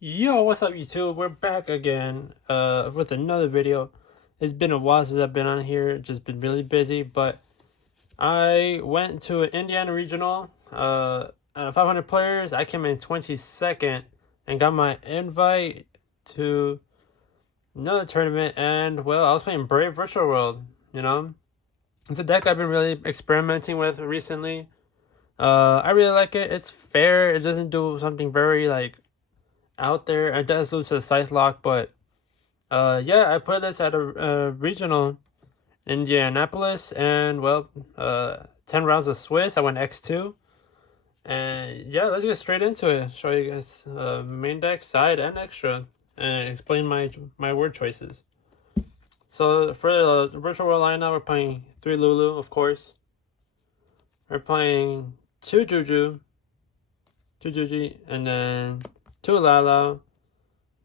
Yo, what's up YouTube? We're back again with another video. It's been a while since I've been on here, just been really busy, but I went to an Indiana regional out of 500 players. I came in 22nd and got my invite to another tournament, and well, I was playing Brave Virtual World, you know. It's a deck I've been really experimenting with recently. I really like it. It's fair. It doesn't do something very out there. It does lose to the Scythe Lock, but yeah, I played this at a regional Indianapolis, and well, 10 rounds of Swiss. I went X2, and yeah, let's get straight into it. Show you guys main deck, side, and extra, and explain my word choices. So for the virtual world lineup, we're playing 3 Lulu, of course. We're playing 2 Juju, 2 Juji, and then 2 Lala,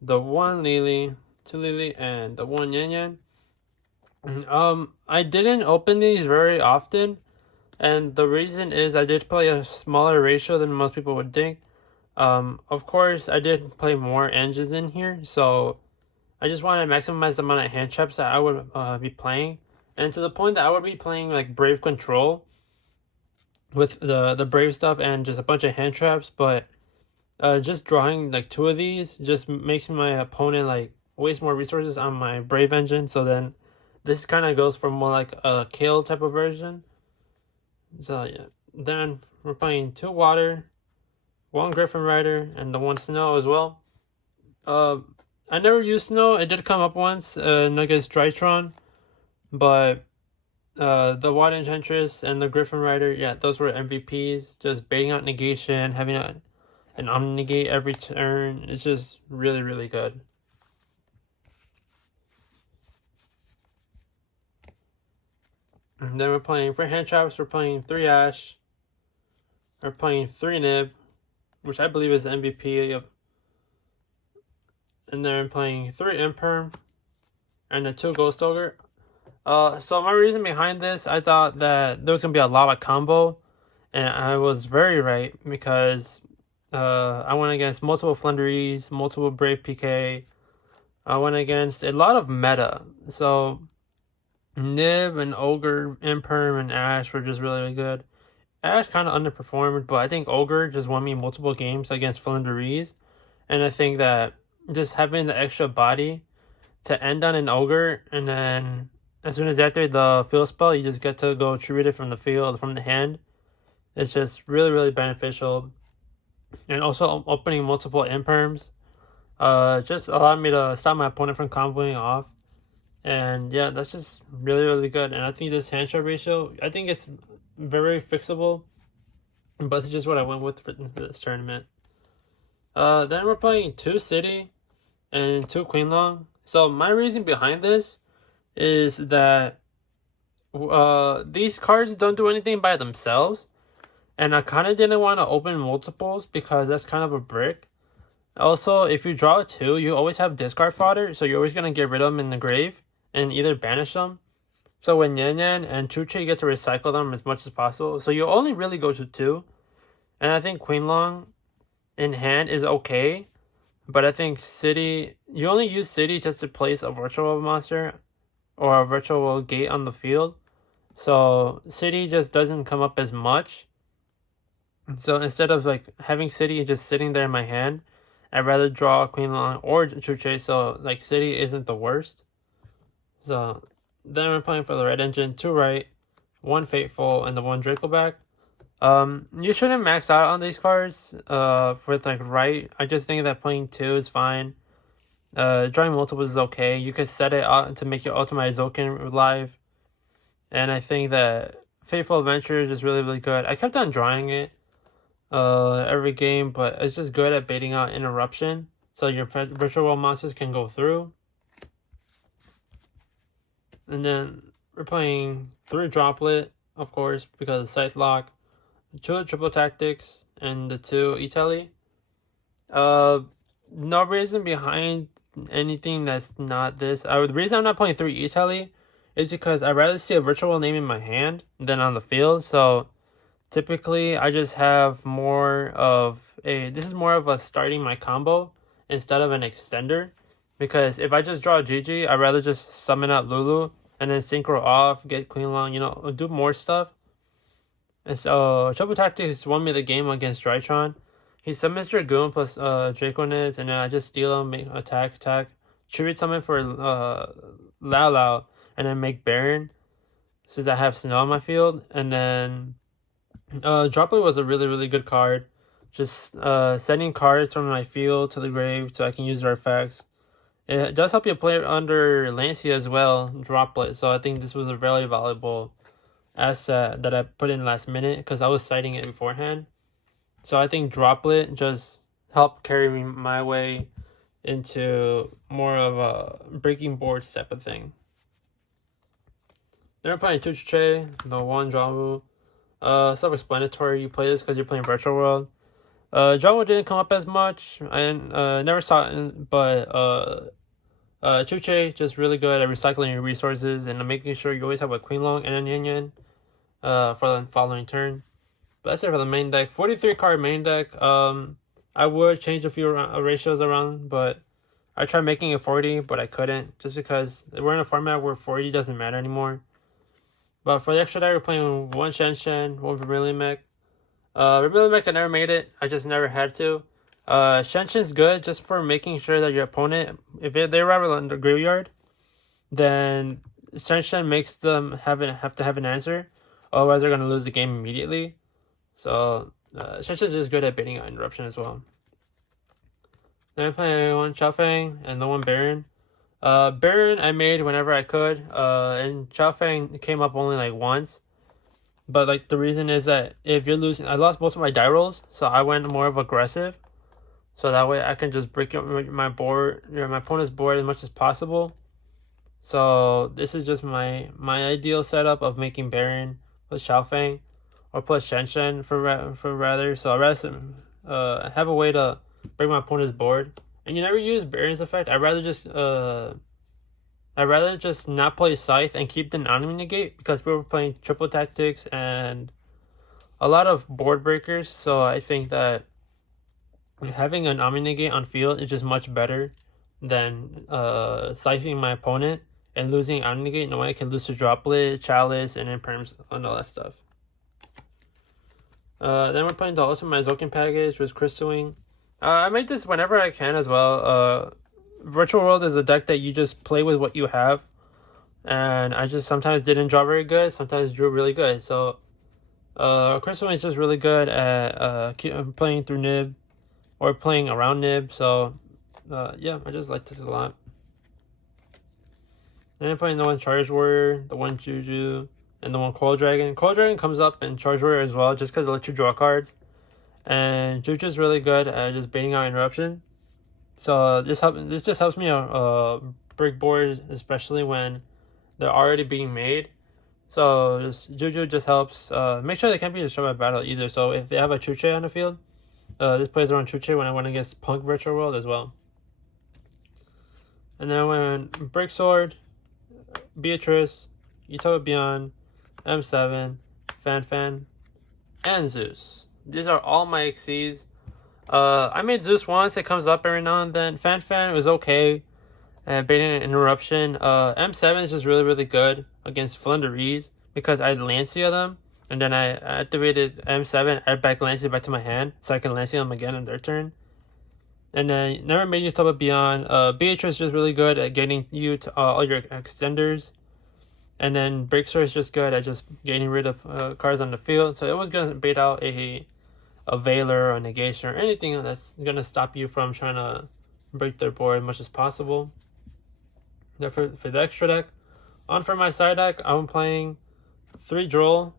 the 1 Lily, 2 Lily, and the 1 Yan Yan. I didn't open these very often, and the reason is I did play a smaller ratio than most people would think. Of course, I did play more engines in here, so I just want to maximize the amount of hand traps that I would be playing, and to the point that I would be playing like Brave Control with the Brave stuff and just a bunch of hand traps, but just drawing like 2 of these just makes my opponent like waste more resources on my Brave engine, so then this kind of goes for more like a kill type of version. So yeah, then we're playing 2 water, 1 Griffin Rider, and the 1 snow as well. I never used snow. It did come up once against Drytron, but the Water Enchantress and the Griffin Rider, yeah, those were MVPs. Just baiting out negation, having an Omni-Negate every turn. It's just really, really good. And then we're playing, for hand traps, we're playing 3 Ash. We're playing 3 Nib, which I believe is the MVP of. And then we're playing 3 Imperm and the 2 Ghost Ogre. So my reason behind this, I thought that there was gonna be a lot of combo, and I was very right, because I went against multiple Flunderies, multiple Brave PK. I went against a lot of meta. So Nib and Ogre, Imperm, and Ash were just really, really good. Ash kind of underperformed, but I think Ogre just won me multiple games against Flunderies, and I think that just having the extra body to end on an Ogre, and then as soon as after the field spell, you just get to go treat it from the field, from the hand. It's just really, really beneficial. And also opening multiple Imperms just allowed me to stop my opponent from comboing off. And yeah, that's just really, really good. And I think this hand shot ratio, I think it's very fixable, but it's just what I went with for this tournament. Then we're playing 2 City and 2 Queenlong. So my reason behind this is that these cards don't do anything by themselves, and I kind of didn't want to open multiples because that's kind of a brick. Also, if you draw 2, you always have discard fodder, so you're always going to get rid of them in the grave and either banish them. So when Yan Yan and Chuche, you get to recycle them as much as possible. So you only really go to 2. And I think Queenlong in hand is okay, but I think City, you only use City just to place a virtual monster or a virtual gate on the field. So City just doesn't come up as much. So instead of like having City just sitting there in my hand, I'd rather draw Queenlong or Chuche, so like City isn't the worst. So then we're playing for the red engine, 2 right, 1 Fateful, and the 1 Dracoback. You shouldn't max out on these cards with like right. I just think that playing 2 is fine. Drawing multiples is okay. You could set it out to make your Ultimate Zokin live. And I think that Fateful Adventure is just really, really good. I kept on drawing it every game, but it's just good at baiting out Interruption, so your virtual world monsters can go through. And then we're playing 3 Droplet, of course, because of Scythe Lock, 2 Triple Tactics, and the 2 Italy. No reason behind anything that's not this. The reason I'm not playing 3 Italy is because I'd rather see a virtual name in my hand than on the field. So typically I just have more of a, this is more of a starting my combo instead of an extender. Because if I just draw GG, I'd rather just summon out Lulu and then synchro off, get Queen Long, you know, do more stuff. And so Triple Tactics won me the game against Drytron. He summons Dragoon plus Draconids, and then I just steal him, make attack, tribute summon for Lao Lao, and then make Baron, since I have Snow on my field. And then Droplet was a really good card. Just sending cards from my field to the grave so I can use their effects. It does help you play under Lancia as well, Droplet. So I think this was a very valuable asset that I put in last minute because I was citing it beforehand. So I think Droplet just helped carry me my way into more of a breaking board type of thing. Then we're playing Tuche, the one Jamu. Self-explanatory. You play this because you're playing Virtual World. Jamu didn't come up as much. I never saw it, but Tuche just really good at recycling your resources and making sure you always have a Queen Long and a Yin Yin for the following turn. But that's it for the main deck. 43 card main deck. I would change a few ratios around, but I tried making it 40, but I couldn't just because we're in a format where 40 doesn't matter anymore. But for the extra deck, we're playing one Shen, one Vermilion Mech. Vermilion Mech, I never made it. I just never had to. Shen's good just for making sure that your opponent, if they arrive in the graveyard, then Shen makes them have to have an answer. Otherwise, they're going to lose the game immediately. So, Shen's just good at baiting out interruption as well. Then I play one Chaofeng and the one Baron. Baron I made whenever I could. And Chaofeng came up only like once. But like the reason is that if you're losing, I lost most of my die rolls, so I went more of aggressive. So that way I can just break up my board, my opponent's board as much as possible. So this is just my ideal setup of making Baron plus Chaofeng or plus Shen for rather. So I'd rather have a way to break my opponent's board. And you never use Baron's effect. I'd rather just not play Scythe and keep the non-enemy negate because we were playing triple tactics and a lot of board breakers. So I think that having an omni negate on field is just much better than slicing my opponent and losing omni negate. No way I can lose to Droplet, Chalice, and Imperms and all that stuff. Then we're playing also my Zokin package with Crystal Wing. I make this whenever I can as well. Virtual World is a deck that you just play with what you have. And I just sometimes didn't draw very good, sometimes drew really good. So Crystal Wing is just really good at playing through Nib or playing around Nib. So yeah, I just like this a lot. Then I'm playing the one Charge Warrior, the one Juju, and the one Coil Dragon. Coil Dragon comes up in Charge Warrior as well, just because it lets you draw cards. And Juju is really good at just baiting out interruption. So this just helps me break boards, especially when they're already being made. So Juju just helps make sure they can't be destroyed by battle either. So if they have a Chuche on the field, this plays around Chuche when I went against Punk Virtual World as well. And then I went Break Sword, Beatrice, Utopia Beyond, M7, Fan, and Zeus. These are all my XCs. I made Zeus once. It comes up every now and then. Fan was okay at baiting an interruption. M7 is just really good against Flunderees because I Lancia them. And then I activated M7, add back Lancia back to my hand so I can Lancia them again on their turn. And then never made Utopia Beyond. Beatrice is just really good at getting you to all your extenders. And then Breaksword is just good at just getting rid of cards on the field. So it was going to bait out a Veiler or a Negation or anything that's going to stop you from trying to break their board as much as possible. Then for the extra deck, for my side deck, I'm playing 3 Droll,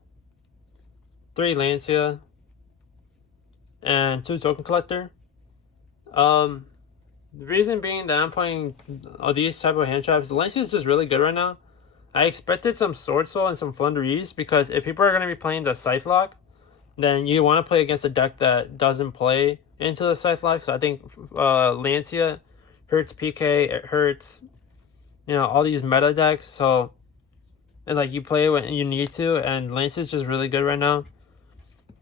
3 Lancia, and 2 Token Collector. The reason being that I'm playing all these type of hand traps, Lancia is just really good right now. I expected some Sword Soul and some Flunderees because if people are going to be playing the Scythe Lock, then you want to play against a deck that doesn't play into the Scythe Lock. So I think Lancia hurts PK, it hurts, all these meta decks. So, and like you play when you need to, and Lancia is just really good right now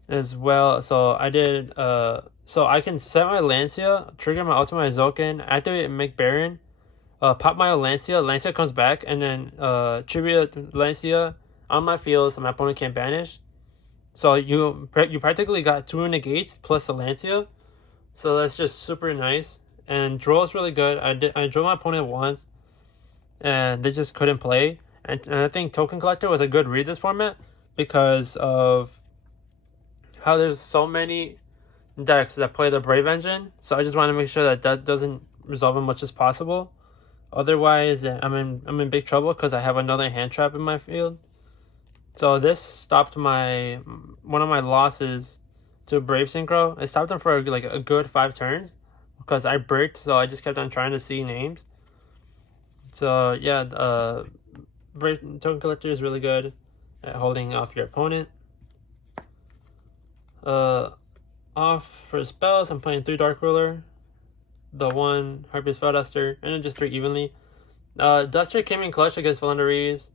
as well. So I did So I can set my Lancia, trigger my ultimate Zoken, activate and make Baron, pop my Lancia, Lancia comes back, and then tribute Lancia on my field so my opponent can't banish. So you practically got 2 negates plus the Lancia. So that's just super nice. And draw is really good. I drew my opponent once, and they just couldn't play. And I think Token Collector was a good read this format because of how there's so many decks that play the Brave Engine. So I just want to make sure that that doesn't resolve as much as possible. Otherwise, I'm in big trouble because I have another hand trap in my field. So this stopped one of my losses to Brave Synchro. It stopped them for like a good 5 turns because I bricked, so I just kept on trying to see names. So yeah, Brave Token Collector is really good at holding off your opponent. Off for spells, I'm playing 3 Dark Ruler, the 1 Harpy Spell Duster, and then just 3 Evenly. Duster came in clutch against Valendaries.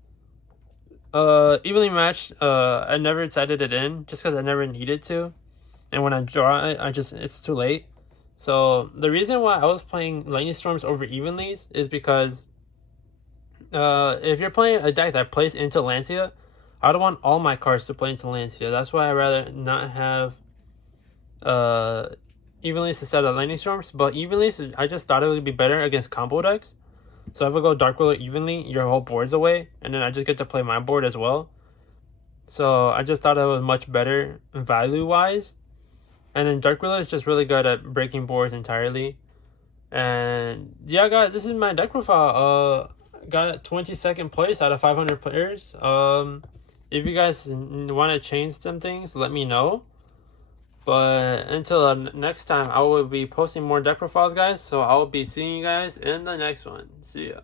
Evenly matched. I never decided it in just because I never needed to, and when I draw it, it's too late. So the reason why I was playing Lightning Storms over Evenlies is because if you're playing a deck that plays into Lancia, I don't want all my cards to play into Lancia. That's why I rather not have Evenlies instead of Lightning Storms. But Evenlies, I just thought it would be better against combo decks. So if I go Dark Ruler Evenly, your whole board's away, and then I just get to play my board as well. So I just thought it was much better value-wise. And then Dark Ruler is just really good at breaking boards entirely. And yeah, guys, this is my deck profile. Got 22nd place out of 500 players. If you guys want to change some things, let me know. But until next time, I will be posting more deck profiles, guys. So I will be seeing you guys in the next one. See ya.